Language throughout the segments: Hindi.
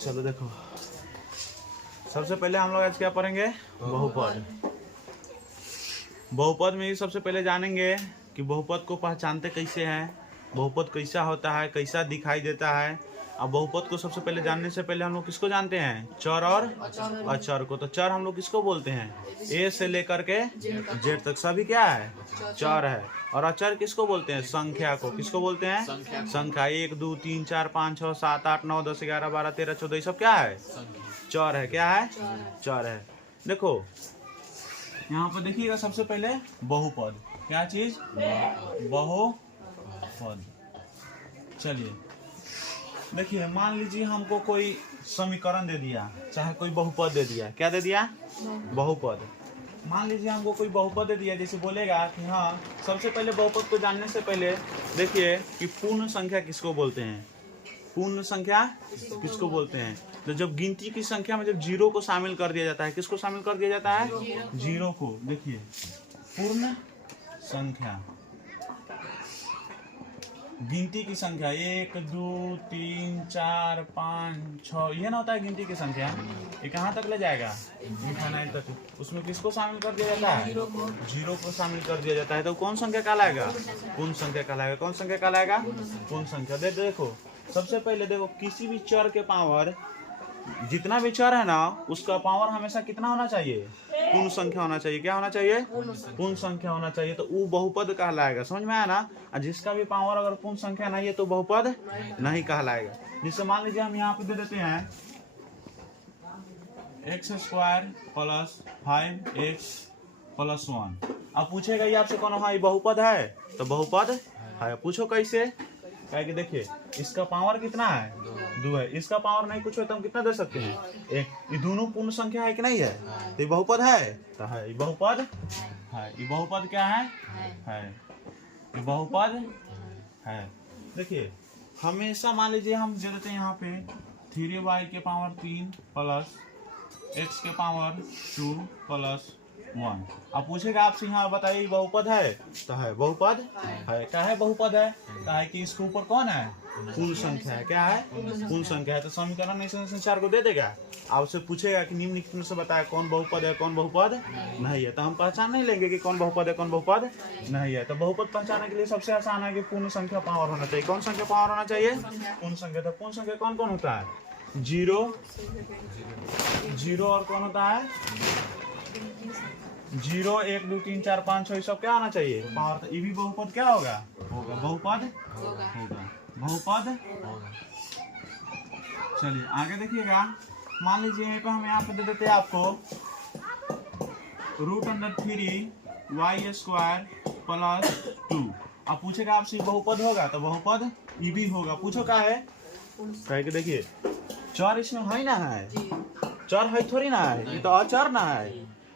चलो देखो, सबसे पहले हम लोग आज क्या पढ़ेंगे? बहुपद। बहुपद में ही सबसे पहले जानेंगे कि बहुपद को पहचानते कैसे हैं, बहुपद कैसा होता है, कैसा दिखाई देता है। अब बहुपद को सबसे पहले जानने से पहले हम लोग किसको जानते हैं? चर और अचर को। तो चर हम लोग किसको बोलते हैं? ए से लेकर के जेड तक सभी क्या है? चर है। और अचर किसको बोलते हैं? संख्या को। किसको बोलते हैं? संख्या। 1 2 3 4 5 6 7 8 9 10 11 12 13 14 ये सब क्या है? चर है। क्या है? चर है। देखो यहाँ पर देखिएगा, सबसे पहले बहुपद। क्या चीज? बहुपद। चलिए देखिए, मान लीजिए हमको कोई समीकरण दे दिया, चाहे कोई बहुपद दे दिया। क्या दे दिया? बहुपद। मान लीजिए हमको कोई बहुपद दे दिया, जैसे बोलेगा कि हाँ, सबसे पहले बहुपद को जानने से पहले देखिए कि पूर्ण संख्या किसको बोलते हैं? पूर्ण संख्या किसको बोलते हैं? तो जब गिनती की संख्या में जब जीरो को शामिल कर दिया जाता है, किसको शामिल कर दिया जाता है? जीरो को। देखिए पूर्ण संख्या, गिनती की संख्या 1 2 3 4 5 6, ये ना होता है गिनती की संख्या। ये कहाँ तक ले जाएगा? इनफाइनाइट तक। उसमें किसको शामिल कर दिया जाता है? जीरो को शामिल कर दिया जाता है। तो कौन संख्या कहलाएगा? पूर्ण संख्या कहलाएगा। कौन संख्या कहलाएगा? पूर्ण संख्या। देखो सबसे पहले देखो, किसी भी चर के पावर, जितना भी चर है ना, उसका पावर हमेशा कितना होना चाहिए? पूर्ण संख्या होना चाहिए। क्या होना चाहिए? पूर्ण संख्या होना चाहिए। तो वो बहुपद कहलाएगा। समझ में आया ना? और जिसका भी पावर अगर पूर्ण संख्या नहीं है तो बहुपद नहीं कहलाएगा। जिससे मान लीजिए हम यहाँ पे दे देते हैं x² + 5x + 1। अब पूछेगा ये आपसे कौन? हाँ ये बहुपद है। तो बहुपद है। पूछो कैसे? क्या कि देखिए, इसका पावर कितना है? 2 है। इसका पावर नहीं कुछ हो तो हम कितना दे सकते हैं? 1। ये दोनों पूर्ण संख्या है कि नहीं है? तो ये बहुपद है। तो है, ये बहुपद है। ये बहुपद क्या है? है। ये बहुपद है। देखिए हमेशा मान लीजिए हम दे देते हैं यहाँ पे 3y के पावर 3 प्लस x के पावर 2 प्लस 1। अब पूछेगा आपसे, यहाँ बताइए बहुपद है? तो है, बहुपद है। क्या है? बहुपद है। क्या है कि इसके ऊपर कौन है? पूर्ण संख्या है। क्या है? पूर्ण संख्या है। तो समीकरण संचार को दे देगा। आपसे पूछेगा कि निम्नलिखित में से बताया कौन बहुपद है, कौन बहुपद नहीं है। तो हम पहचान नहीं लेंगे कि कौन बहुपद है, कौन बहुपद नहीं है। तो बहुपद पहचानने के लिए सबसे आसान है कि पूर्ण संख्या पावर होना चाहिए। कौन संख्या पावर होना चाहिए? पूर्ण संख्या। तो पूर्ण संख्या कौन कौन होता है? 0 0 और कौन होता है? 0 1 2 3 4 5 6 सब क्या होना चाहिए? पावर। तो ये भी बहुपद क्या होगा? होगा। बहुपद होगा। बहुपद होगा। चलिए आगे देखिएगा, मान लीजिए हम यहाँ पे दे देते हैं आपको √3y² + 2। अब पूछेगा आपसे बहुपद होगा? तो बहुपद ये भी होगा। पूछो क्या है? कह के देखिए, चर इसमें है ना? है चर है थोड़ी ना है, ये तो अचर ना है।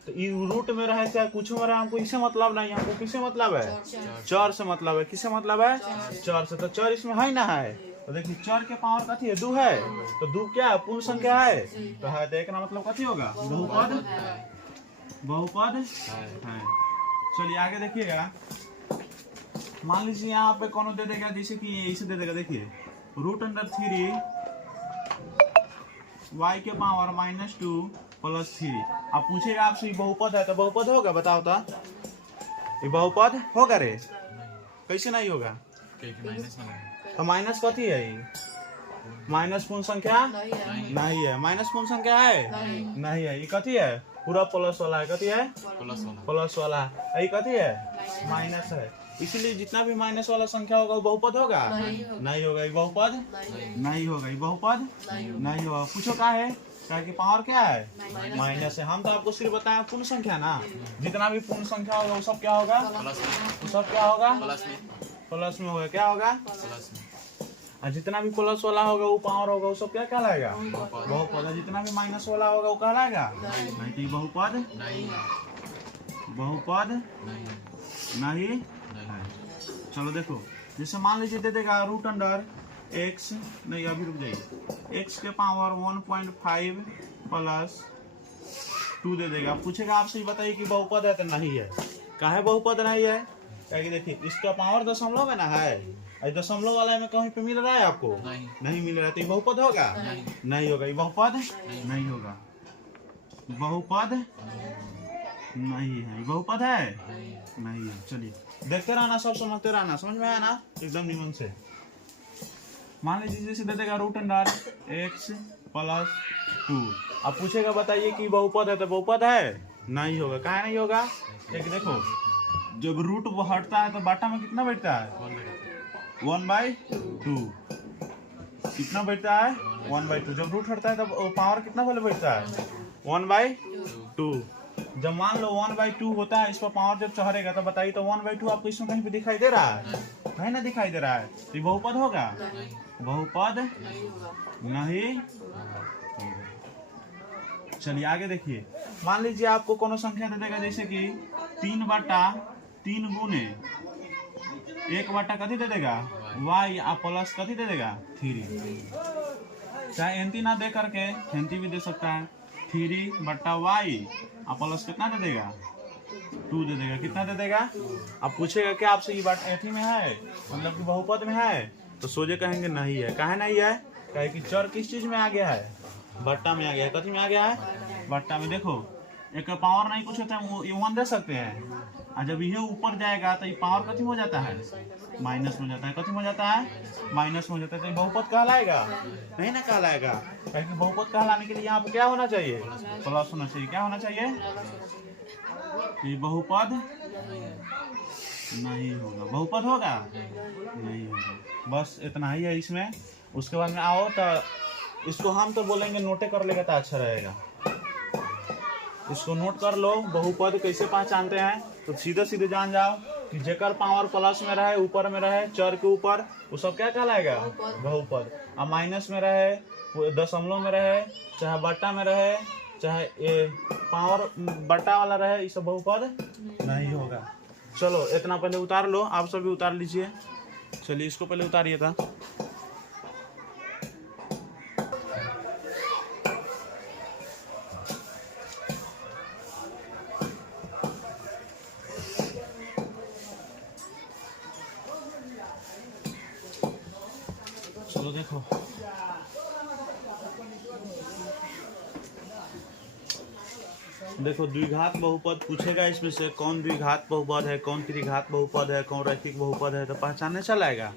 तो ये रूट में रहे चाहे कुछ में रहे, हमको इससे मतलब नहीं। हमको किससे मतलब है? चर से मतलब है। किससे मतलब है? चर से। तो चर इसमें है ना? है। तो देखिए चर के पावर कथी है? 2 है। तो 2 क्या है? पूर्ण संख्या है। तो है, तो एक ना मतलब कथी होगा? बहुपद। बहुपद है। चलिए आगे देखिएगा, मान लीजिए यहाँ पे कौन दे देगा, जैसे कि इसे दे देगा। देखिए √3y के पावर -2 + 3। अब पूछेगा आपसे बहुपद है? तो बहुपद होगा? बताओ तो, ये बहुपद होगा रे? कैसे नहीं होगा? तो माइनस कथी है? ये माइनस पूर्ण संख्या नहीं है। माइनस पूर्ण संख्या है? नहीं है। ये कथी है? पूरा प्लस वाला है। कथी है? प्लस वाला है। ये कथी है? माइनस है। इसलिए जितना भी माइनस वाला संख्या होगा वो बहुपद होगा? नहीं होगा। ये बहुपद नहीं होगा। ये बहुपद नहीं होगा। पूछो क्या है? क्या कि पावर क्या है? माइनस है। हम तो आपको सिर्फ बताया पूर्ण संख्या ना। जितना भी पूर्ण संख्या होगा वो सब क्या होगा? वो सब क्या होगा? प्लस में होगा। क्या होगा? और जितना भी प्लस वाला होगा वो पावर होगा, वो सब क्या कहलाएगा? बहुपद। जितना भी माइनस वाला होगा वो कहलाएगा नहीं। तो बहुपद बहुपद नहीं है। चलो देखो, जैसे मान लीजिए दे देगा √x, नहीं अभी रुक जाइए, x के पावर 1.5 + 2 दे देगा। पूछेगा आपसे बताइए कि बहुपद है? तो नहीं है। काहे बहुपद नहीं है? क्या कि देखिए इसका पावर दशमलव में ना है, दशमलव वाला में कहीं पे मिल रहा है आपको? नहीं मिल रहा है। तो ये बहुपद होगा? नहीं होगा। ये बहुपद नहीं होगा। बहुपद नहीं है। ये बहुपद है? नहीं है। चलिए देखते रहना, सब समझते रहना, समझ में आया ना एकदम निमन से। मान लीजिए जैसे दे देगा रूट अंडर x प्लस 2। अब पूछेगा बताइए कि बहुपद है, तो बहुपद है? नहीं होगा। कहाँ नहीं होगा? एक देखो, जब रूट हटता है तो बाटा में कितना बैठता है? 1/2। कितना बैठता है? 1/2। जब रूट हटता है तब पावर कितना वाले बैठता है? 1/2। जब मान लो 1/2 होता है, इस पर पावर जब चढ़ेगा तो बताइए, तो 1/2 आपको इसमें कहीं पे दिखाई दे रहा है? कहीं ना दिखाई दे रहा है। तो ये बहुपद होगा? बहुपद नहीं होगा। चलिए आगे देखिए। मान लीजिए आपको कोनो संख्या दे देगा, जैसे कि 3/3 गुने 1 कथी दे देगा? y आ प्लस कथी दे देगा? 3। चाहे एंटी ना दे करके एंटी भी दे सकता है। 3/y आ प्लस कितना दे देगा? 2 दे देगा। कितना दे देगा? अब पूछेगा क्या आपसे ये बात एथी में है, मतलब कि बहुपद में है? तो सोचे कहेंगे नहीं है। काहे नहीं है? कहे कि चर किस चीज में आ गया है? बट्टा में आ गया है। कथी में आ गया है? बट्टा में। देखो एक पावर नहीं कुछ होता है, वो 1 दे सकते हैं, और जब ये ऊपर जाएगा तो ये पावर कथी हो जाता है? माइनस में जाता है। कथी हो जाता है? माइनस में जाता है। तो ये बहुपद कहलाएगा? नहीं ना कहलाएगा। क्योंकि बहुपद कहलाने के लिए यहाँ पे क्या होना चाहिए? प्लस होना चाहिए। क्या होना चाहिए? ये बहुपद नहीं होगा। बहुपद होगा? नहीं होगा। बस इतना ही है इसमें। उसके बाद में आओ तो इसको हम तो बोलेंगे नोटे कर लेगा तो अच्छा रहेगा। इसको नोट कर लो। बहुपद कैसे पहचानते हैं? तो सीधे सीधे जान जाओ कि जेकर पावर प्लस में रहे, ऊपर में रहे, चर के ऊपर, वो सब क्या कहलाएगा? बहुपद। अब माइनस में रहे, दशमलव में रहे, चाहे बट्टा में रहे, चाहे पावर बट्टा वाला रहे, ये सब बहुपद नहीं होगा। चलो इतना पहले उतार लो, आप सभी उतार लीजिए। चलिए इसको पहले उतारिए था। चलो देखो, देखो द्विघात बहुपद पूछेगा, इसमें से कौन द्विघात बहुपद है, कौन त्रिघात बहुपद है, कौन रैखिक बहुपद है, तो पहचानने चलाएगा।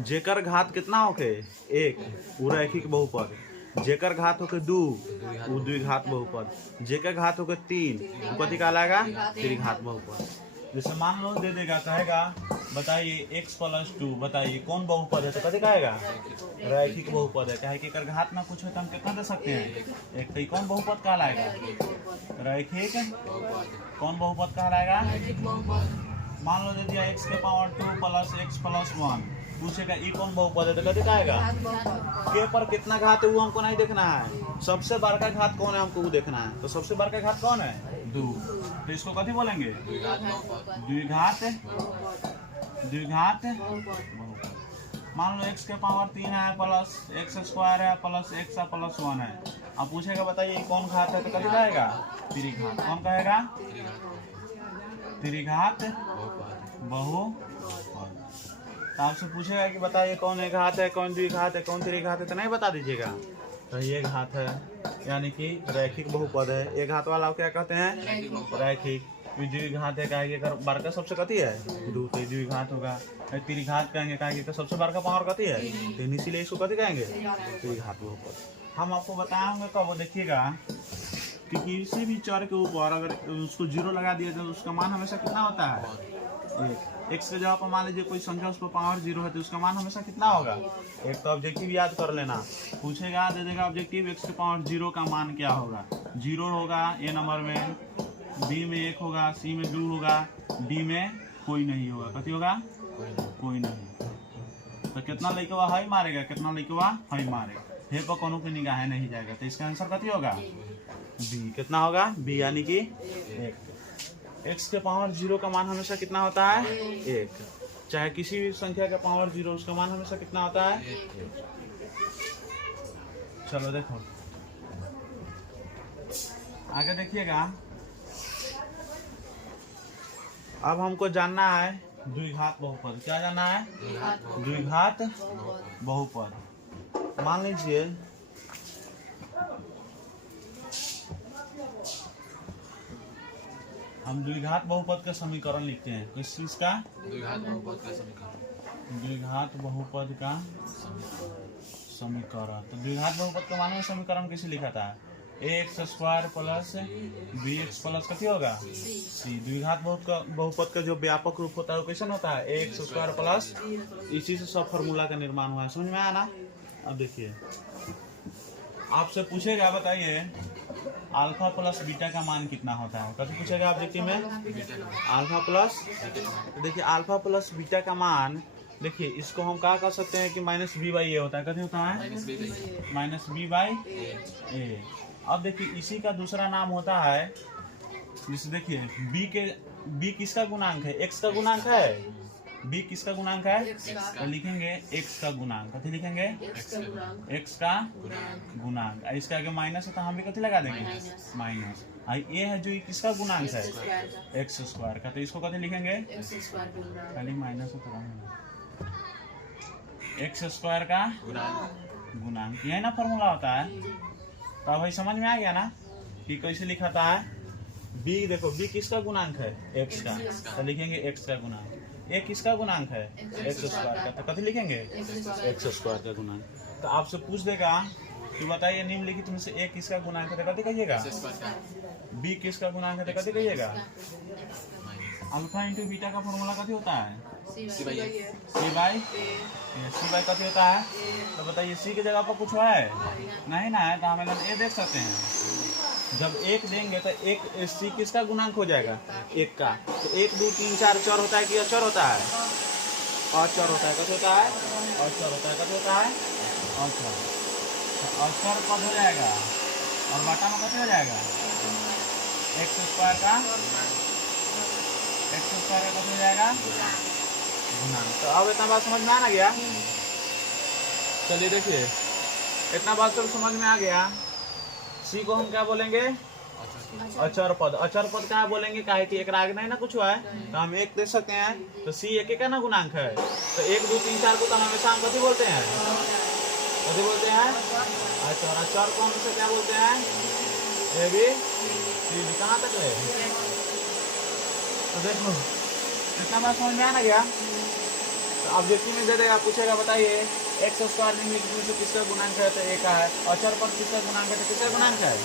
जेकर घात कितना होके 1 वो रैखिक बहुपद, जेकर घात होके 2 वो द्विघात बहुपद, जेकर घात होके 3 वो कथी कहलाएगा? त्रिघात बहुपद। जैसे मान लो दे देगा, कहेगा बताइए x + 2, बताइए कौन बहुपद है, तो कथी कहेगा? रैखिक बहुपद है। कहे कि अगर घात में कुछ है तो हम कितना दे सकते हैं? एक। तो कौन बहुपद कहलाएगा? रैखिक। कौन बहुपद कहलाएगा? मान लो दे दिया x के पावर 2 + x + 1, पूछेगा ई कौन बहुपद है, तो कथी कहेगा? के पर कितना घात है वो हमको नहीं देखना है, सबसे बड़का घात कौन है हमको वो देखना है। तो सबसे बड़का घात कौन है? 2। तो इसको कथी बोलेंगे? द्विघात। द्विघात बहुपद। मान लो x के पावर 3 है प्लस x² है प्लस x + 1 है। अब पूछेगा बताइए कौन घात है, तो कथी कहेगा? त्रिघात। कौन कहेगा? त्रिघात बहुपद। तो आपसे पूछेगा कि बताइए कौन एक घात है, कौन द्विघात है, कौन त्रिघात है, तो नहीं बता दीजिएगा। तो ये घात है, यानी कि रैखिक बहुपद है। एक घात वाला क्या कहते हैं? रैखिक। द्विघात है कहेंगे अगर बड़का सबसे कथी है? 2, तो द्विघात होगा। त्रिघात कहेंगे कहेंगे तो सबसे बड़का पावर कथी है? 3, इसीलिए इसको कथी कहेंगे? त्रिघात बहुपद। हम आपको बताएंगे कब, देखिएगा कि किसी भी चर के ऊपर अगर उसको 0 लगा दिया जाए तो उसका मान हमेशा कितना होता है? 1। x के जगह पर मान लीजिए कोई संख्या उस पर पावर 0 है तो उसका मान हमेशा कितना होगा? 1। तो ऑब्जेक्टिव याद कर लेना। पूछेगा दे देगा ऑब्जेक्टिव x के पावर 0 का मान क्या होगा? 0 होगा a नंबर में, b में 1 होगा, c में 2 होगा, d में कोई नहीं होगा। कथी होगा? कोई नहीं। तो कितना लइकवा हाई मारेगा, कितना लइकवा हाई मारेगा, हे पर कोनो की निगाह नहीं जाएगा। तो इसका आंसर कथी होगा? b। कितना होगा? b, यानी कि 1। x के पावर 0 का मान हमेशा कितना होता है? 1। चाहे किसी भी संख्या का पावर 0 उसका मान हमेशा कितना होता है? 1। चलो देखो आगे देखिएगा। अब हमको जानना है द्विघात बहुपद। क्या जानना है? द्विघात बहुपद। मान लीजिए हम द्विघात बहुपद का समीकरण लिखते हैं। किस चीज का? द्विघात बहुपद का समीकरण। द्विघात बहुपद का समीकरण। तो द्विघात बहुपद का मानो समीकरण कैसे लिखा था? X square plus B x plus कथी होगा? सी। द्विघात बहुपद का जो व्यापक रूप होता है वो कैसे होता है? एक्स स्क्वायर प्लस, इसी से सब फॉर्मूला का निर्माण हुआ है। समझ में आया ना? अब देखिए आपसे पूछेगा, बताइए अल्फा प्लस बीटा का मान कितना होता है? कभी पूछेगा आप देखिए में अल्फा प्लस, देखिए अल्फा प्लस बीटा का मान, देखिए इसको हम क्या कर सकते हैं कि माइनस बी बाई ए होता है। कभी होता है माइनस बी बाई ए। अब देखिए इसी का दूसरा नाम होता है, जैसे देखिए बी किसका गुणांक है? एक्स का गुणांक है। बी किसका गुणांक है? तो लिखेंगे एक्स का गुणांक। कथी लिखेंगे? एक्स का गुणांक। इसके आगे माइनस है तो हम भी कथी लगा देंगे? माइनस। ये है जो किसका गुणांक है? एक्स स्क्वायर का। तो इसको कथी लिखेंगे? खाली माइनस एक्स स्क्वायर का गुणांक। यही ना फॉर्मूला होता है। तो भाई समझ में आ गया ना कि कैसे लिखाता है? बी देखो बी किसका गुणांक है? एक्स का। तो लिखेंगे एक्स का गुणांक। ए किसका गुणांक है? एक्स स्क्वायर का। तो कथी लिखेंगे? एक्स स्क्वायर का गुणांक। तो आपसे पूछ देगा कि बताइए निम्नलिखित में से ए किसका गुणांक है? तो कथी कहिएगा? बी किसका गुणांक है? तो कथी कहिएगा? अल्फा इंटू बीटा का फॉर्मूला कथी होता है? सी बाई कथी होता है? तो बताइए सी की जगह पर कुछ है नहीं ना है, तो हम ए देख सकते हैं। जब एक देंगे तो एक सी किसका गुणांक हो जाएगा? एक का। तो 1 2 3 4 चर होता है कि अचर होता है? अचर होता है। कथी होता है? अचर होता है। कथी होता है? अचर। अचर कब हो जाएगा? और बाटा में कथी हो जाएगा? एक्स स्क्वायर का कथी हो जाएगा? गुणांक। तो अब इतना बात समझ में आ गया? चलिए देखिए इतना बात सब समझ में आ गया। सी को हम क्या बोलेंगे? अचर पद। अचर पद क्या बोलेंगे? काहे कि एक आगे नहीं ना कुछ है, तो हम एक दे सकते हैं। तो सी एक का ना गुणांक है। तो 1 2 3 4 को तो हमेशा हम कथी बोलते हैं? कथी बोलते हैं? अचर। अचर को हम क्या बोलते हैं? A B C D. कहाँ तक है? तो देखो इतना बात समझ में आ गया। तो ऑब्जेक्टिव में दे देगा, पूछेगा बताइए एक्स स्क्वायर निम्नलिखित में किसका गुणांक है? तो ए का है। अचर पर किसका गुणांक है? तो किसका गुणांक है?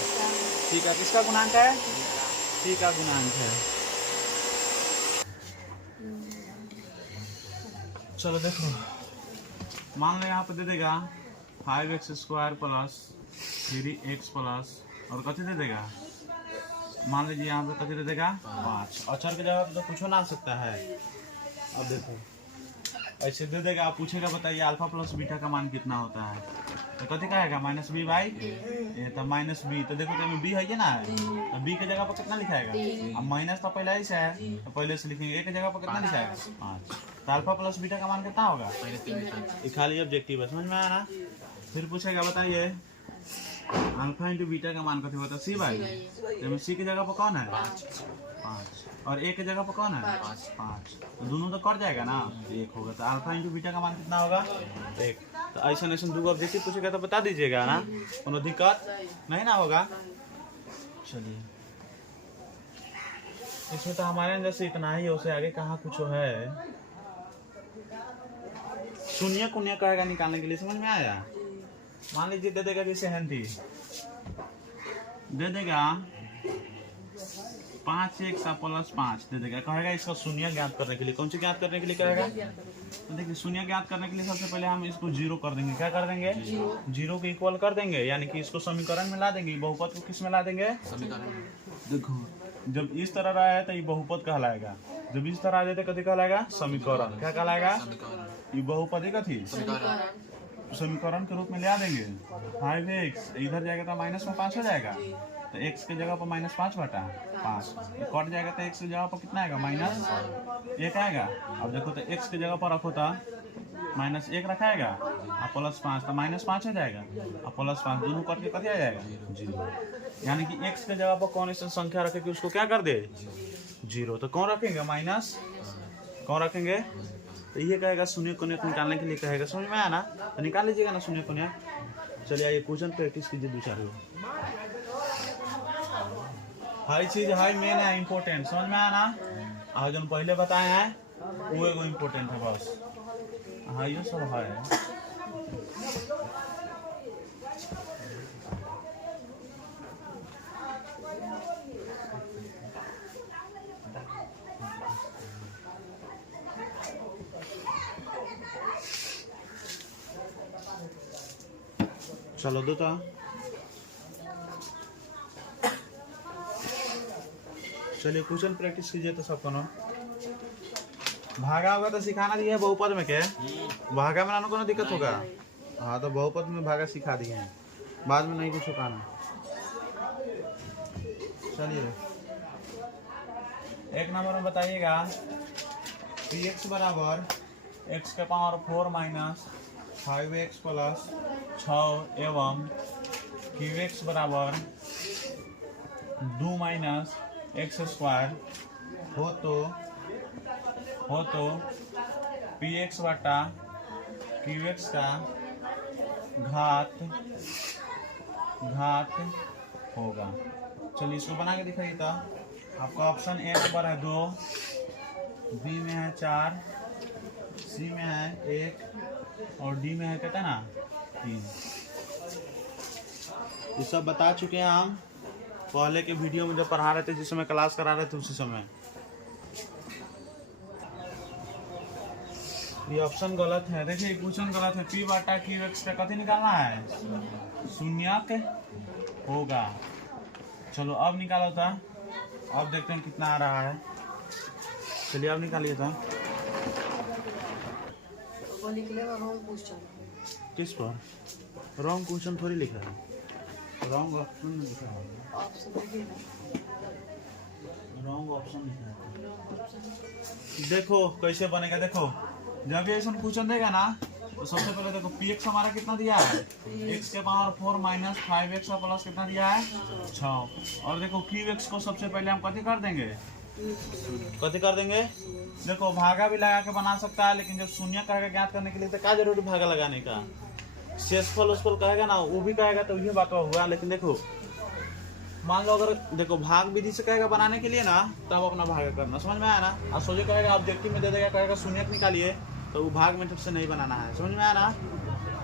सी का। किसका गुणांक है? सी का गुणांक है। चलो देखो मान लो यहाँ पे दे देगा 5x square plus 3x plus और कथी दे देगा? मान लीजिए यहाँ पे कथी दे देगा? 5। अचर के जगह तो कुछ ना आ सकता है। अब देखो ऐसे दे देगा, आप पूछेगा बताइए अल्फा प्लस बीटा का मान कितना होता है? तो कथी कहेगा? माइनस बी बाई ए। तो माइनस बी, तो देखो तो बी है ना, तो बी के जगह पर कितना लिखाएगा? अब माइनस तो पहले ही से है तो पहले से लिखेंगे। ए के जगह पर कितना लिखाएगा? 5। तो अल्फा प्लस बीटा का मान कितना होगा? ये खाली ऑब्जेक्टिव है। समझ में आया ना? फिर पूछेगा बताइए अल्फा इंटू बीटा का मान कथी होता है? सी बाई। तो सी की जगह पर कौन है? 5 और ए की जगह पर कौन है? 5। तो दोनों तो कट जाएगा ना, 1 होगा। तो अल्फा इंटू बीटा का मान कितना होगा? 1। तो ऐसा ऐसा दो ऑब्जेक्टिव पूछेगा तो बता दीजिएगा ना, कोनो दिक्कत नहीं ना होगा। चलिए इसमें तो हमारे अंदर से इतना ही, उससे आगे कहाँ कुछ है? शून्य कुन्य कहेगा निकालने के लिए। समझ में आया? मान लीजिए दे देगा जैसे हेंथी दे देगा 5x प्लस 5 दे देगा, कहेगा इसका शून्य ज्ञात करने के लिए। कौन सी ज्ञात करने के लिए कहेगा? तो देखिए शून्य ज्ञात करने के लिए सबसे पहले हम इसको 0 कर देंगे। क्या कर देंगे? 0 को इक्वल कर देंगे, यानी कि इसको समीकरण में ला देंगे। बहुपद को किस में ला देंगे? देखो जब इस तरह रहा है तो ये बहुपद कहलाएगा, जब इस तरह आ जाए तो कथी कहलाएगा? समीकरण। क्या कहलाएगा? ये बहुपद ही कथी? समीकरण के रूप में ले आ देंगे। 5x इधर जाएगा तो माइनस में 5 हो जाएगा, तो x के जगह पर माइनस 5 बटा 5 कट जाएगा, तो x की जगह पर कितना आएगा? माइनस 1 आएगा। अब देखो तो x की जगह पर रखो तो माइनस 1 रखाएगा और प्लस 5 तो माइनस 5 हो जाएगा और प्लस 5 दोनों कट के कथी आ जाएगा? 0। यानी कि x के जगह पर कौन सी संख्या रखे कि उसको क्या कर दे? 0। तो कौन रखेंगे? माइनस कौन रखेंगे? तो ये कहेगा शून्य कोणिक निकालने के लिए कहेगा, समझ में आया ना? तो निकाल लीजिएगा ना शून्य कोणिक। चलिए आइए क्वेश्चन प्रैक्टिस कीजिए दूसरा लो। हर चीज हाई मेन है, इम्पोर्टेंट, समझ में आया ना? आज जो पहले बताए हैं वो एगो इम्पोर्टेंट है बस। हाँ ये सब है। चलो दो तो चलिए क्वेश्चन प्रैक्टिस कीजिए तो सब कोनो भागा होगा तो सिखाना दिया है बहुपद में क्या भागा में ना कोनो दिक्कत होगा। हाँ तो बहुपद में भागा सिखा दिए हैं, बाद में नहीं कुछ कहना। चलिए एक नंबर में बताइएगा px बराबर x के पावर 4 माइनस 5x प्लस 6 एवं qx बराबर 2 माइनस एक्स स्क्वायर हो तो px बटा qx का घात होगा। चलिए इसको बना के दिखाइए। तो आपका ऑप्शन ए नंबर है 2, बी में है 4, सी में है 1 और डी में है कितना ना 3। ये सब बता चुके हैं हम पहले के वीडियो में जब पढ़ा रहे थे, जिस समय क्लास करा रहे थे उसी समय। ये ऑप्शन गलत है, देखिए क्वेश्चन गलत है। पी बटा क्यू एक्स का कथी निकालना है? शून्यक होगा। चलो अब निकालो था, अब देखते हैं कितना आ रहा है। चलिए अब निकालिए था। किस पर? रॉन्ग क्वेश्चन थोड़ी लिखा है, रॉन्ग ऑप्शन लिखा है, रॉन्ग ऑप्शन लिखा है। देखो कैसे बनेगा। देखो जब ये ऐसा क्वेश्चन देगा ना तो सबसे पहले देखो px हमारा कितना दिया है? x के पावर 4 माइनस 5x का प्लस कितना दिया है? 6। और देखो qx को सबसे पहले हम कथी कर देंगे? कथी कर देंगे? देखो भागा भी लगा के बना सकता है, लेकिन जब शून्य कहेगा ज्ञात करने के लिए तो क्या जरूरी भागा लगाने का? शेषफल उसफल कहेगा ना, वो भी कहेगा तो ये बात हुआ। लेकिन देखो मान लो अगर देखो भाग विधि से कहेगा बनाने के लिए ना, तब अपना भागा करना, समझ में आया ना? और सोचे कहेगा ऑब्जेक्टिव में दे देगा, कहेगा शून्यक निकालिए, तो वो भाग मेथड से नहीं बनाना है, समझ में आया ना?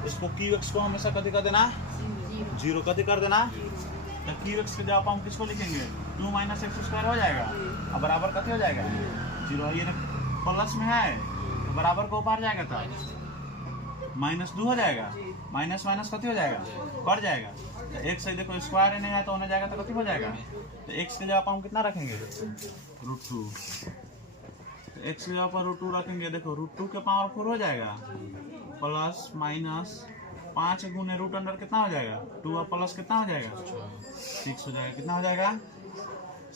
इसको qx को हमेशा कथी कर देना? 0 कथी कर देना। तो qx के जवाब हम किसको लिखेंगे? 2 माइनस एक्स स्क्वायर हो जाएगा और बराबर कथी हो जाएगा? 0। ये प्लस में है तो बराबर को ऊपर जाएगा था -2 हो जाएगा, माइनस माइनस कथी हो जाएगा? कट जाएगा। तो एक से देखो स्क्वायर नहीं है तो होने जाएगा, तो कथी हो जाएगा? तो x के जगह हम कितना रखेंगे? √2। तो x के जगह पर √2 रखेंगे। देखो √2 के पावर 4 हो जाएगा, प्लस माइनस 5 गुने रूट अंडर कितना हो जाएगा? 2 और प्लस कितना हो जाएगा? 6 हो जाएगा। कितना हो जाएगा?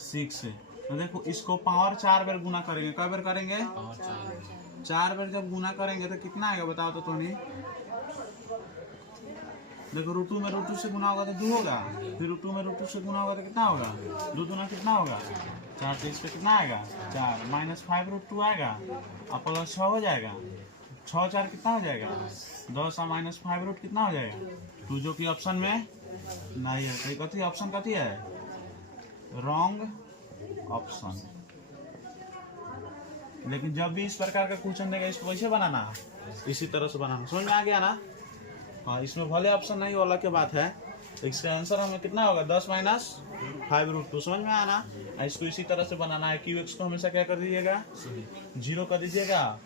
6। तो देखो इसको पावर 4 बार गुना करेंगे। कई बार करेंगे? 4 बार जब गुना करेंगे तो कितना आएगा बताओ तो नहीं। देखो √2 में √2 से गुना होगा तो 2 होगा, फिर √2 में √2 से गुना होगा तो कितना होगा? 2 दूना कितना होगा? 4। तो इस पे कितना आएगा? 4 माइनस 5 √2 आएगा और प्लस 6 हो जाएगा। 6 4 कितना हो जाएगा? 10 और माइनस 5 रूट कितना हो जाएगा? 2, जो कि ऑप्शन में नहीं है। तो कथी ऑप्शन कथी है? Wrong option. लेकिन जब भी इस प्रकार का क्वेश्चन देगा इसको कैसे बनाना है? इसी तरह से बनाना। समझ में आ गया ना? हाँ, इसमें भले ऑप्शन नहीं वाला की बात है, तो इसका आंसर हमें कितना होगा? 10 माइनस 5 √2। समझ में आया ना? इसको इसी तरह से बनाना है। qx को हमेशा क्या कर दीजिएगा? 0 कर दीजिएगा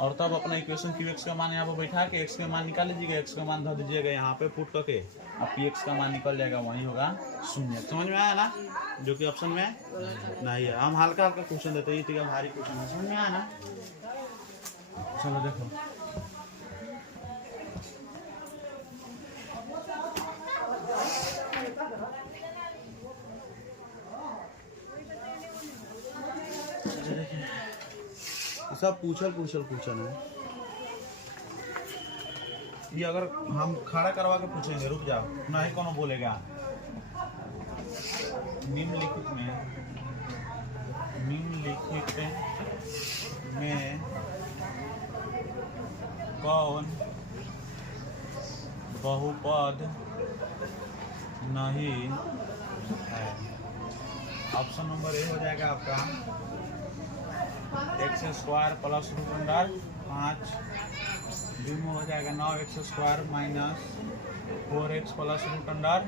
और तब अपना इक्वेशन qx का मान यहाँ पर बैठा के x का मान निकाल लीजिएगा, x का मान धर दीजिएगा यहाँ पे पुट करके, अब px का मान निकल जाएगा, वही होगा 0। समझ में आया ना? जो कि ऑप्शन में नहीं है। हम हल्का हल्का क्वेश्चन देते हैं, ये भारी क्वेश्चन है। समझ में आया ना? चलो देखो सब पूछल क्वेश्चन है। ये अगर हम खड़ा करवा के पूछेंगे, रुक जाओ, नहीं कौन बोलेगा। निम्नलिखित में निम्नलिखित में कौन बहुपद नहीं है? ऑप्शन नंबर ए हो जाएगा आपका x square plus root under 5, b में हो जाएगा 9x² minus 4x plus root under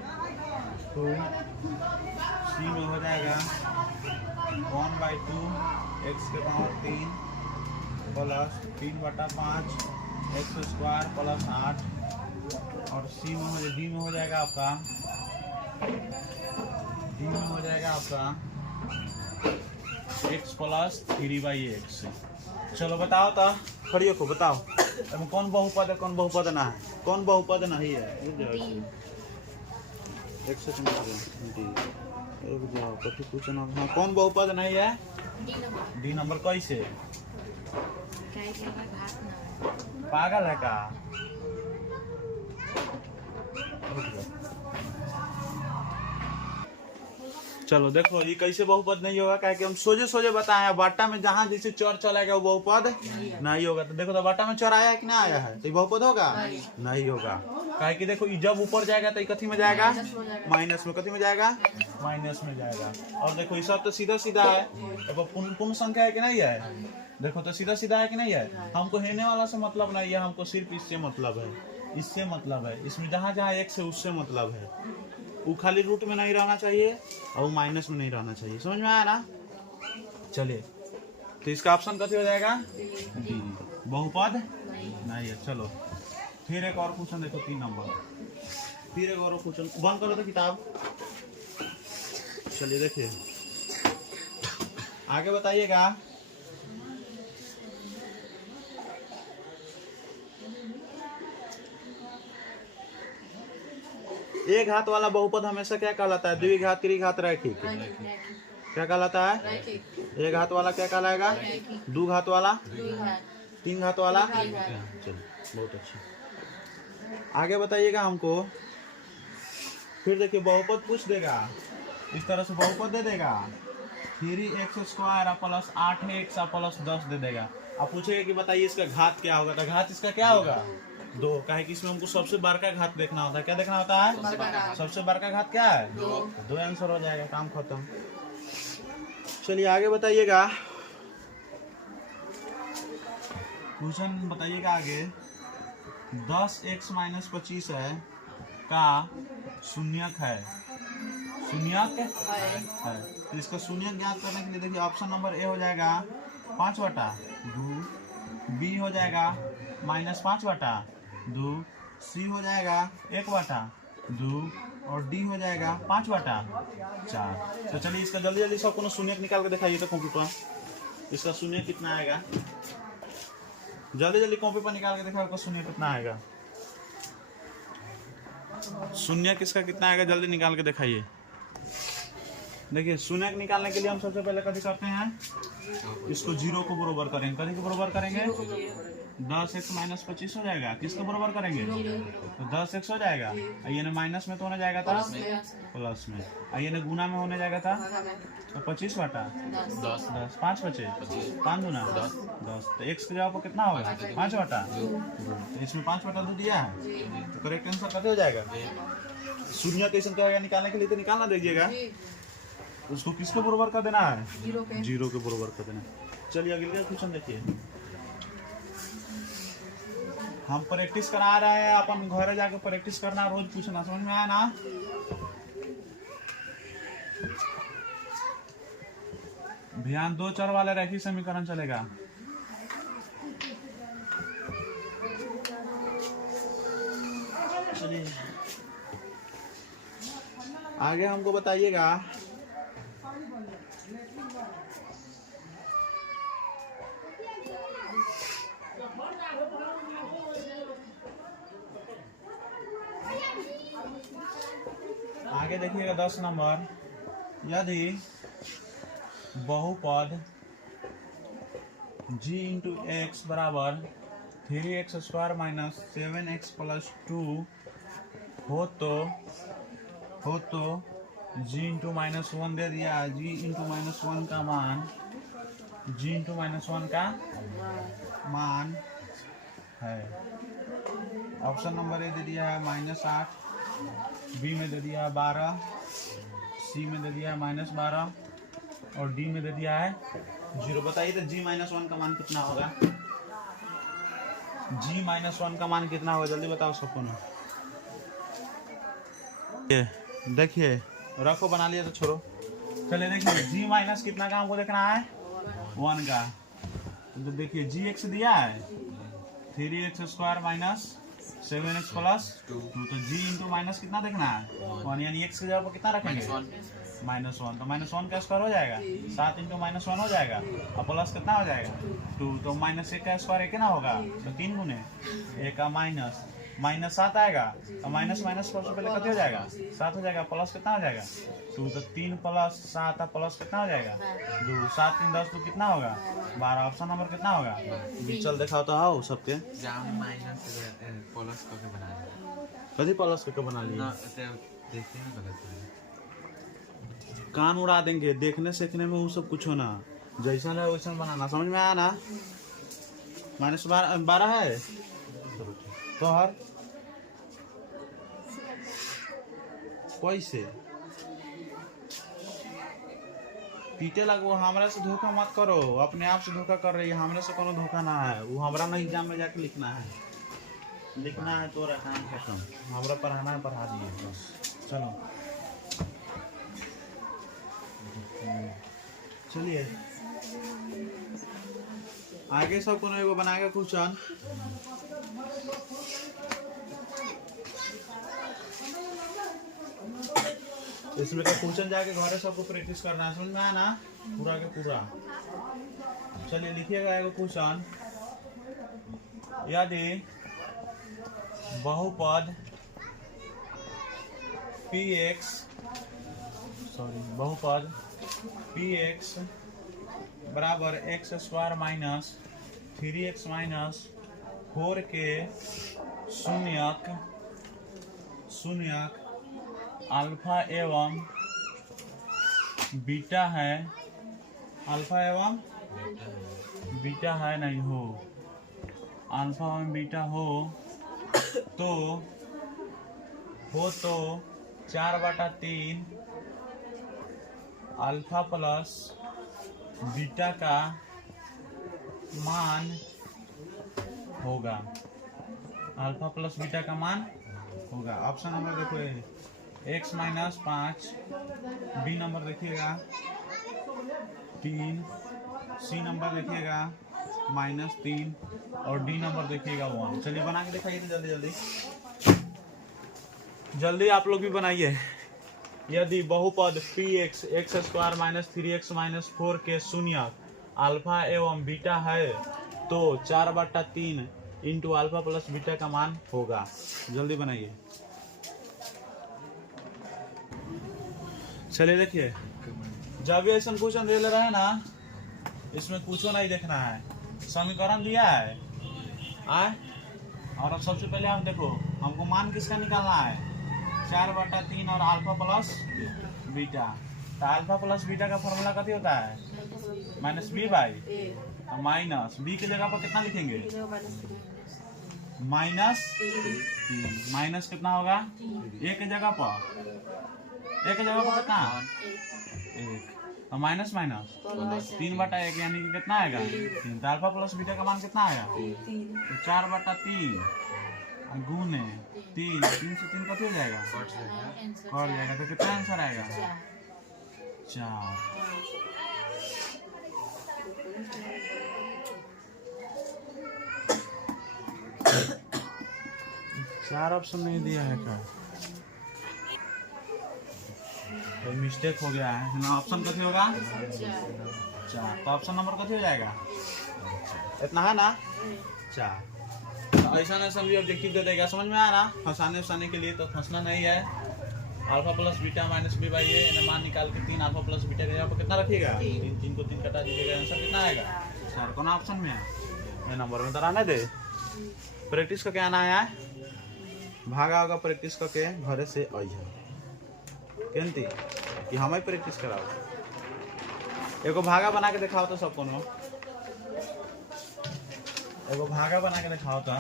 2, c में हो जाएगा 1/2 x के पावर 3 प्लस 3/5 x² प्लस 8, और सी में हो डी में हो जाएगा आपका x प्लस 3/x। चलो बताओ तो खड़ियो को बताओ अब कौन बहुपद है कौन बहुपद ना है, कौन बहुपद नहीं है? एक सेकंड रुक जाओ, कथी पूछना? हाँ, कौन बहुपद नहीं है? D number. कैसे? पागल है का? चलो देखो ये कैसे बहुपद नहीं होगा, क्या कि हम सोजे बताए बाटा में जहाँ जैसे चर चलेगा वो बहुपद नहीं होगा। तो देखो तो बाटा में चर आया है कि ना आया है, तो ये बहुपद होगा? नहीं होगा। क्या कि देखो जब ऊपर जाएगा तो कथी में जाएगा? माइनस में। कथी में जाएगा? माइनस में जाएगा। और देखो ये सब तो सीधा सीधा है, तो पूर्ण संख्या है कि नहीं है? देखो तो सीधा सीधा है कि नहीं है? हमको हेने वाला से मतलब नहीं है, हमको सिर्फ इससे मतलब है, इससे मतलब है। इसमें जहाँ जहाँ एक से उससे मतलब है। वो खाली रूट में नहीं रहना चाहिए और वो माइनस में नहीं रहना चाहिए। समझ में आया ना? चलिए तो इसका ऑप्शन कथी हो जाएगा? डी। बहुपद नहीं है। चलो फिर एक और क्वेश्चन देखो 3 नंबर। फिर एक और क्वेश्चन बंद करो तो किताब। चलिए देखिए आगे बताइएगा। एक हाथ वाला बहुपद हमेशा क्या कहलाता है? द्विघात, त्रिघात, रैखिक। क्या कहलाता है? एक हाथ वाला क्या कहलाएगा? दो घात वाला, 3 घात वाला। चलो बहुत अच्छा। आगे बताइएगा हमको। फिर देखिए बहुपद पूछ देगा, इस तरह से बहुपद दे देगा 3x² प्लस 8x प्लस 10 दे देगा। आप पूछेगा कि बताइए इसका घात क्या होगा, तो घात इसका क्या होगा? 2। काहे कि इसमें हमको सबसे बड़का घात देखना होता है। क्या देखना होता है? सबसे बड़का घात क्या है? 2 आंसर हो जाएगा, काम खत्म। चलिए आगे बताइएगा। क्वेश्चन बताइएगा आगे। 10x - 25 है का शून्यक है। शून्यक है। तो इसका शून्यक ज्ञात करने के लिए देखिए ऑप्शन नंबर ए हो जाएगा 5/2, बी हो जाएगा -5/2, सी हो जाएगा 1/2 और डी हो जाएगा 5/4। तो चलिए इसका जल्दी जल्दी सब शून्यक निकाल के दिखाइए तो कॉपी पर। इसका शून्य कितना आएगा? जल्दी जल्दी कॉपी पर निकाल के दिखाओ शून्य कितना आएगा। शून्य किसका कितना आएगा जल्दी निकाल के दिखाइए। देखिए शून्य निकालने के लिए हम सबसे पहले कथी करते हैं? इसको 0 को बराबर करेंगे। कथी को बराबर करेंगे? 10x - 25 हो जाएगा। किसको बराबर करेंगे? तो 10x हो जाएगा। ये ने माइनस में तो होने जाएगा था प्लस में, ये ने गुना में होने जाएगा था तो 25/10। 5 बचे 5 गुना 10। तो x के जवाब कितना होगा? 5/2। इसमें 5/2 दिया है, तो करेक्ट आंसर कते हो जाएगा? शून्य कैसे कहेगा निकालने के लिए? तो निकालना देखिएगा उसको किसके बराबर कर देना है? 0 के बराबर कर देना। चलिए अगले क्वेश्चन देखिए। हम प्रैक्टिस करा रहे हैं, अपन घर जाके प्रैक्टिस करना, रोज पूछना। समझ में आया ना? ध्यान, 2 चर वाले रैखिक समीकरण चलेगा। चलिए आगे हमको बताइएगा। आगे देखिएगा 10 नंबर। यदि बहुपद g × x बराबर 3x² - 7x + 2 हो तो जी इंटू माइनस वन दे दिया। जी इंटू माइनस वन का मान, जी इंटू माइनस वन का मान है, ऑप्शन नंबर ए दे दिया है -8, बी में दे दिया है 12, सी में दे दिया है -12 और डी में दे दिया है 0। बताइए तो जी माइनस वन का मान कितना होगा? जी माइनस वन का मान कितना होगा, जल्दी बताओ सबको ना। देखिए रखो, बना लिया तो छोड़ो। चलिए देखिए जी माइनस कितना का हमको देखना है, 1 का। तो देखिए जी एक्स दिया है 3x² माइनस 7x प्लस 2। तो जी इंटू माइनस कितना देखना है, 1, यानी एक्स की जगह पर कितना रखेंगे, -1। तो -1 का स्क्वायर हो जाएगा, 7 इंटू -1 हो जाएगा और प्लस कितना हो जाएगा 2। तो -1 का स्क्वायर एक ना होगा, तो 3 गुने 1 का -7 आएगा तो माइनस सबसे पहले कितना हो जाएगा, 7 हो जाएगा। प्लस कितना हो जाएगा 2, तो 3 + 7 प्लस कितना हो जाएगा 2, 7 3 10 तो कितना होगा 12। ऑप्शन नंबर कितना होगा, चल दिखाओ तो आओ सबके। माइनस प्लस करके बना लिया, कभी प्लस करके बना लिया, देखते हैं गलत है। कान उड़ा देंगे, देखने सीखने में वो सब कुछ होना, जैसा है वैसा बनाना, समझ में आया ना। -12 है तो हर कैसे पीटे लगो, हमरा से धोखा मत करो, अपने आप से धोखा कर रही है, हमरे से कोनो धोखा ना है। वो हमरा ना एग्जाम में जाके लिखना है तो काम खत्म, हमरा पढ़ाना है पढ़ा दिए बस। चलो चलिए आगे सब कोनो एगो बना के क्वेश्चन। इसमें का क्वेश्चन जाके घरे सबको प्रैक्टिस करना है, समझ में आया ना पूरा के पूरा। चलिए लिखिएगा एगो क्वेश्चन, यदि बहुपद px बराबर x² माइनस 3x माइनस 4 के शून्यक अल्फा एवं बीटा है, अल्फा एवं बीटा है नहीं हो, अल्फा एवं बीटा हो तो 4/3 अल्फा प्लस बीटा का मान होगा, अल्फा प्लस बीटा का मान होगा। ऑप्शन नंबर देखो x - 5, बी नंबर देखिएगा 3, सी नंबर देखिएगा -3 और डी नंबर देखिएगा 1। चलिए बना के दिखाइए जल्दी जल्दी आप लोग भी बनाइए। यदि बहुपद px x² minus 3x minus 4 के शून्यक अल्फा एवं बीटा है तो 4/3 इंटू अल्फा प्लस बीटा का मान होगा। जल्दी बनाइए। चलिए देखिए, जब भी ऐसा क्वेश्चन दे ले रहे हैं ना, इसमें कुछ नहीं देखना है, समीकरण दिया है और अब सबसे पहले हम देखो हमको मान किसका निकालना है, 4/3 और अल्फा प्लस बीटा। तो अल्फा प्लस बीटा का फॉर्मूला कथी होता है, -b/, माइनस बी की जगह पर कितना लिखेंगे, -3। माइनस कितना होगा, ए की जगह पर कितना, 1 और माइनस 3/1 यानी कि कितना आएगा 3। तो अल्फा प्लस बीटा का मान कितना आएगा, तो 4/3 गुने 3 से 3 कट हो जाएगा, कट जाएगा। तो कितना आंसर आएगा, 4। 4 ऑप्शन नहीं दिया है क्या, तो मिस्टेक हो गया है ना। ऑप्शन कथी होगा 4, तो ऑप्शन नंबर कथी हो जाएगा, इतना है ना 4। तो ऐसा भी ऑब्जेक्टिव दे देगा, समझ में आया ना। फंसाने के लिए तो फंसना नहीं है। Alpha plus beta minus b/a मान निकाल के 3 अल्फा प्लस बीटा के जगह पर कितना रखिएगा, 3 को 3 कटा दीजिएगा, आंसर कितना आएगा 4। कौन ऑप्शन में है, ये नंबर में तो दे। प्रैक्टिस करके आना है, भागा होगा प्रैक्टिस करके घरे से आई है। केंती कि हम ही प्रैक्टिस कराओ। एगो भागा बना के दिखाओ तो सब कोनो। एगो भागा बना के दिखाओ तो।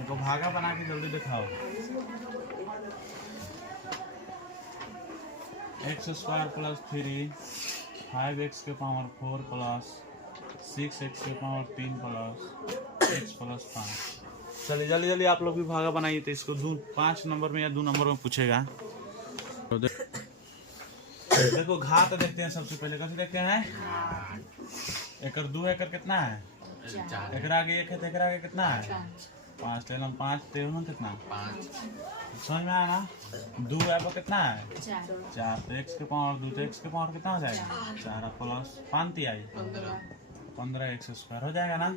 एगो भागा बना के जल्दी दिखाओ। एक्स स्क्वायर प्लस 3 5x के पावर 4 प्लस 6x के पावर 3 प्लस x प्लस 5। चलिए जल्दी जल्दी आप लोग भी भागा बनाइए। तो इसको 5 नंबर में या 2 नंबर में पूछेगा। तो देखो घात देखते हैं सबसे पहले। कैसे देखते हैं? एकर 2 एकर कितना है? एकर आगे 1 है तो एकर आगे कितना है? 5। ले हम 5 तेरह कितना? 5। समझ में आया ना? 2 है वो कितना है? 4। तो x के पावर 2 तो x के पावर कितना हो जाएगा? 4 प्लस 5 आई 15 x स्क्वायर हो जाएगा ना।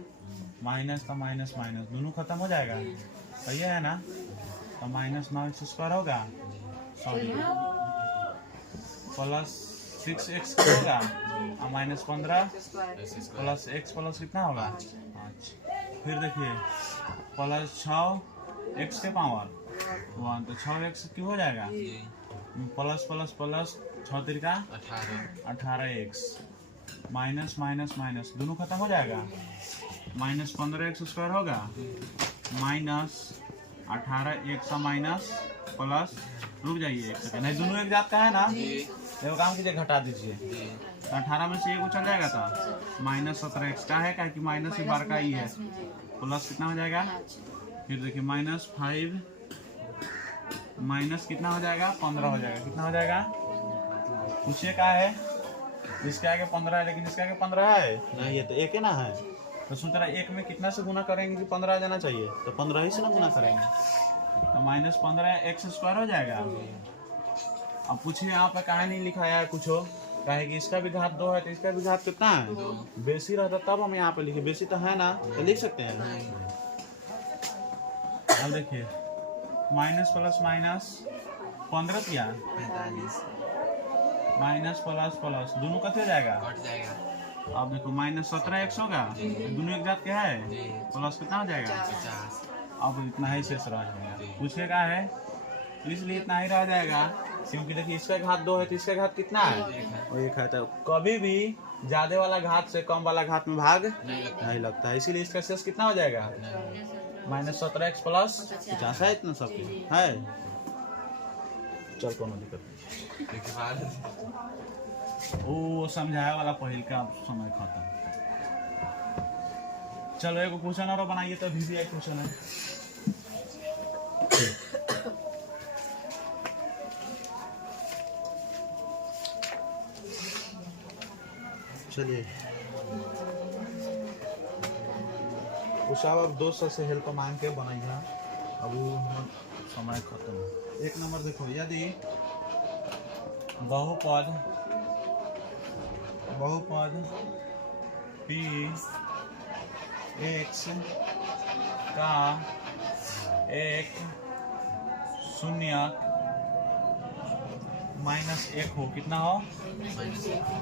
माइनस का माइनस माइनस दोनों खत्म हो जाएगा। तो ये है ना, तो माइनस 9x स्क्वायर होगा, सॉरी प्लस 6x होगा और माइनस 15 प्लस x प्लस कितना होगा? 5। फिर देखिए प्लस 6x के पावर 1 तो 6x क्यों हो जाएगा? Plus plus plus 6 तिरका 18x minus minus minus दोनों खत्म हो जाएगा। माइनस 15x स्क्वायर होगा माइनस 18x माइनस प्लस, रुक जाइए 1 सेकंड, नहीं दोनों एक जात का है ना। देखो काम कीजिए, घटा दीजिए। 18 में से 1 चल जाएगा था माइनस 17x का है, क्या कि माइनस ही बार का ही है। प्लस कितना हो जाएगा? फिर देखिए माइनस 5 माइनस कितना हो जाएगा? 15 हो जाएगा। कितना हो जाएगा? पूछिए क्या है? इसके आगे 15 है लेकिन इसके आगे 15 है नहीं, ये तो 1 है ना है। तो सोच रहा 1 में कितना से गुना करेंगे कि 15 आ जाना चाहिए, तो 15 ही से ना गुना करेंगे। तो माइनस 15 x स्क्वायर हो जाएगा। अब पूछिए यहाँ पे कहाँ नहीं लिखाया है कुछ हो, कहे कि इसका भी घात 2 है तो इसका भी घात कितना है? 2। बेसी रहता तब हम यहाँ पे लिखे, बेसी तो है ना तो लिख सकते हैं। अब देखिए माइनस प्लस माइनस 15 किया 45 माइनस प्लस प्लस दोनों कैसे हो जाएगा? कट जाएगा। अब देखो माइनस 17x होगा, दोनों एक जात क्या है? प्लस कितना हो जाएगा? 50। अब इतना ही शेष रह जाएगा। पूछेगा है तो इसलिए इतना ही रह जाएगा, क्योंकि देखिए इसका घात 2 है तो इसका घात कितना है? और 1 है। तो कभी भी ज्यादा वाला घात से कम वाला घात में भाग नहीं लगता है, इसीलिए इसका शेष कितना हो जाएगा? माइनस 17x प्लस 50 है। इतना सब है। चल कोनो दिक्कत नहीं। वो समझाया वाला पहिल का समय खत्म। चलो एक क्वेश्चन और बनाइए। तो भी एक क्वेश्चन है। चलिए उषा अब दोस्त से हेल्प मांग के बनाइए। अब समय खत्म। 1 नंबर देखो, यदि बहुपद p x का एक शून्यक -1 हो, कितना हो?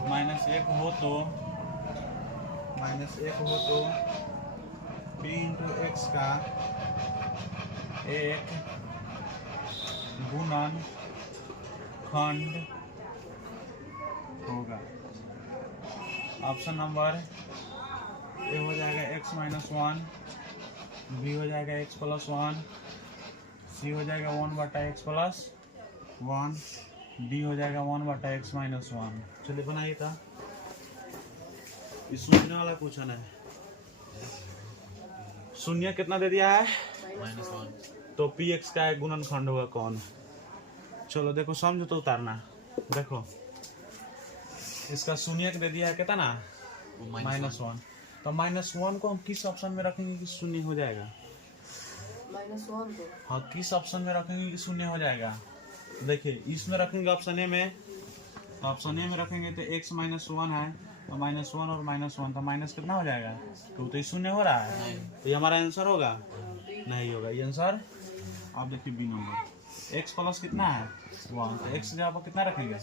-1 हो तो p इंटू एक्स का एक गुणन खंड होगा। ऑप्शन नंबर ए हो जाएगा x - 1, बी हो जाएगा x + 1, सी हो जाएगा 1/x + 1, डी हो जाएगा 1/x - 1। चलिए बनाइए था। इस शून्य वाला क्वेश्चन है। शून्य कितना दे दिया है? -1। तो px का एक गुणनखंड होगा कौन? चलो देखो समझो तो उतारना। देखो इसका शून्य दे दिया है कितना? -1। तो -1 को हम किस ऑप्शन में रखेंगे कि शून्य हो जाएगा? -1 को हाँ, किस ऑप्शन में रखेंगे कि शून्य हो जाएगा? देखिए इसमें रखेंगे ऑप्शन ए में। ऑप्शन ए में रखेंगे तो x - 1 है, तो -1 और -1 तो माइनस कितना हो जाएगा? तो ये शून्य हो रहा है, तो ये हमारा आंसर होगा? नहीं होगा ये आंसर। आप देखिए बी नंबर। x प्लस कितना है? 1, तो x जगह पर कितना रखेंगे?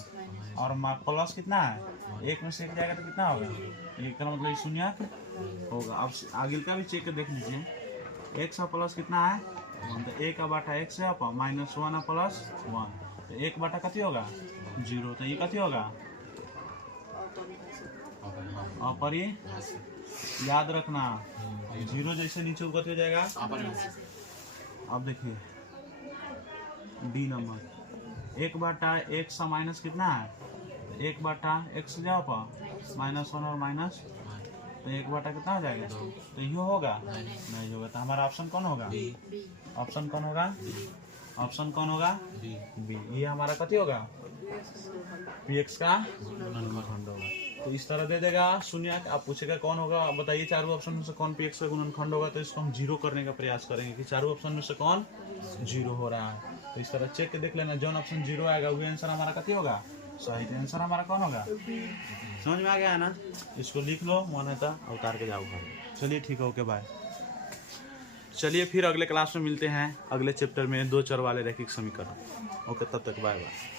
और प्लस कितना है? 1 में से 1 जाएगा तो कितना होगा? 1 का मतलब शून्य होगा। अब आगे का भी चेक कर देख लीजिए। एक्स प्लस कितना है तो एक बाटा एक्स है माइनस वन प्लस वन तो एक बाटा कति होगा 0 तो ये कति होगा और पर ये याद रखना 0 जैसे नीचे कति हो जाएगा। अब देखिए डी नंबर एक बाटा एक्स माइनस कितना है तो एक बाटा एक्स जाओ माइनस वन और माइनस तो एक बाटा कितना हो जाएगा तो ये होगा नहीं होगा तो हमारा ऑप्शन कौन होगा ऑप्शन कौन होगा ऑप्शन कौन होगा बी ये हमारा कति होगा पी एक्स का गुणनखंड होगा। तो इस तरह दे देगा शून्य। आप पूछेगा कौन होगा आप बताइए चारों ऑप्शन में से कौन पी एक्स का गुणनखंड होगा तो इसको हम 0 करने का प्रयास करेंगे कि चारों ऑप्शन में से कौन 0 हो रहा है। तो इस तरह चेक के देख लेना जो ऑप्शन 0 आएगा वही आंसर हमारा कति होगा सही। तो आंसर हमारा कौन होगा समझ में आ गया है ना। इसको लिख लो मन है तो उतार के जाओ घर। चलिए ठीक है ओके बाय। चलिए फिर अगले क्लास में मिलते हैं अगले चैप्टर में 2 चर वाले रैखिक समीकरण। ओके तब तक बाय बाय।